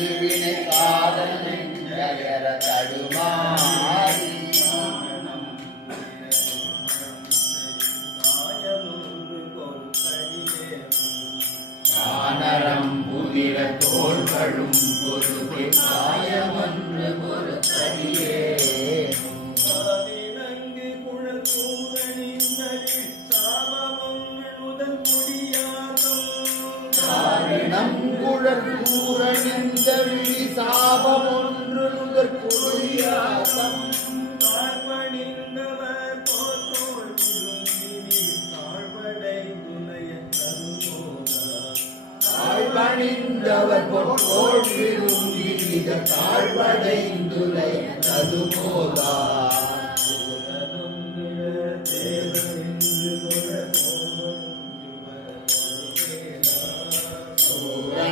சிவினை காதலின் ஜயர தடுமாறி கானரம் புதிர தோள்களும் பொறுப்பு காயமன்று பொறுத்தடியே நங்குழல் கூறணிந்த விழி சாபம் ஒன்று முதற் பொழியாசம் தாழ்வணிந்தவர் பொற்கோள் விரும்பி மிக தாழ்வடைந்துலை ததுமோதா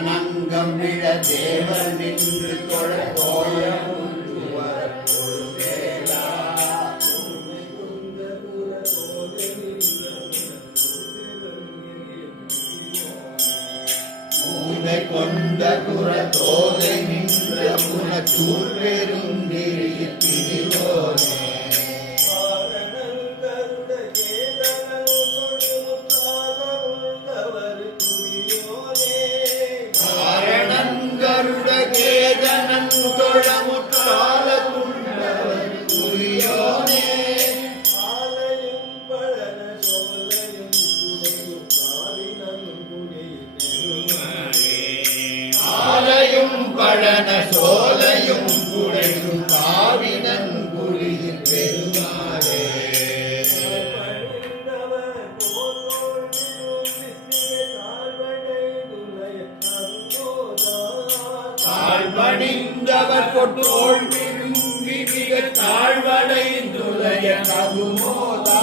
நங்கம் விழ தேவர் நின்று தொழ கொண்ட குர தோதை நின்ற புனச்சூர் பெருங்கிரியில் பிரிவோனே காரணங்கருட கேதனன் தொழமுற்றால துண்டவர் புரியோனே ஆலையும் பழன சோலையும் குழையும் காவினன் குளியில் பெருமாளே தாழ்வணிந்தவர் கொட்டோள் விரும்பி மிக தாழ்வடைந்துலைய தகுமோதா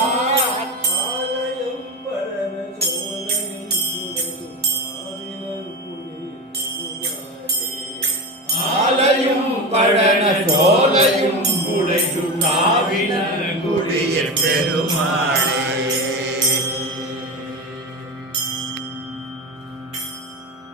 ஆலையும் பழன சோலையும் குழையும் காவின குளியில் பெருமாளே